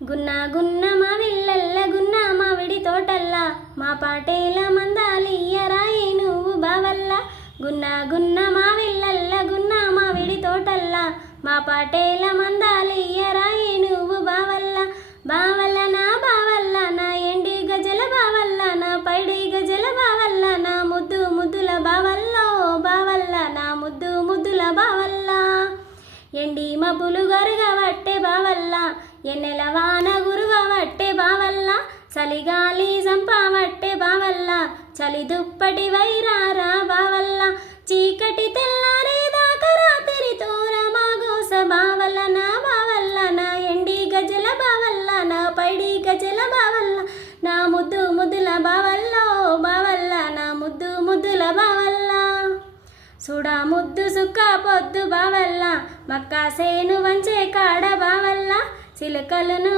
గున్నా గున్న మా విల్లల్ల గున్న మావిడి తోటల్ల మా పాటేల మందాలియ్యరాయి నువ్వు బావల్ల. గున్నా గున్న మా విల్లల్ల గున్న మావిడి తోటల్ల మా పాటేల మందాలియ్యరాయి నువ్వు బావల్ల. బావల్ల నా బావల్ల నా ఎండి గజల బావల్ల నా పైడి గజల బావల్ల నా ముద్దు ముద్దుల బావల్లో బావల్ల నా ముద్దు ముద్దుల బావల్ల. ఎండి మబ్బులు గరుగవట్టే బావల్ల ఎన్నెల వాన గురువవట్టే బావల్ల. చలిగాలి సంపవట్టే బావల్ల చలి దుప్పటి వైరారా బావల్ల. చీకటి తెల్లారే దాకా రాత్రి తోర మాగోస బావల్ల నా బావల్ల నా ఎండి గజల బావల్ల నా పైడి గజల బావల్ల నా ముద్దు ముద్దుల బావల్లో బావల్ల నా ముద్దు ముద్దుల బావల్ల. సుడా ముద్దు సుక్క పొద్దు బావల్ల మక్క సేను వంచే కాడ బావల్ల. చిలుకలను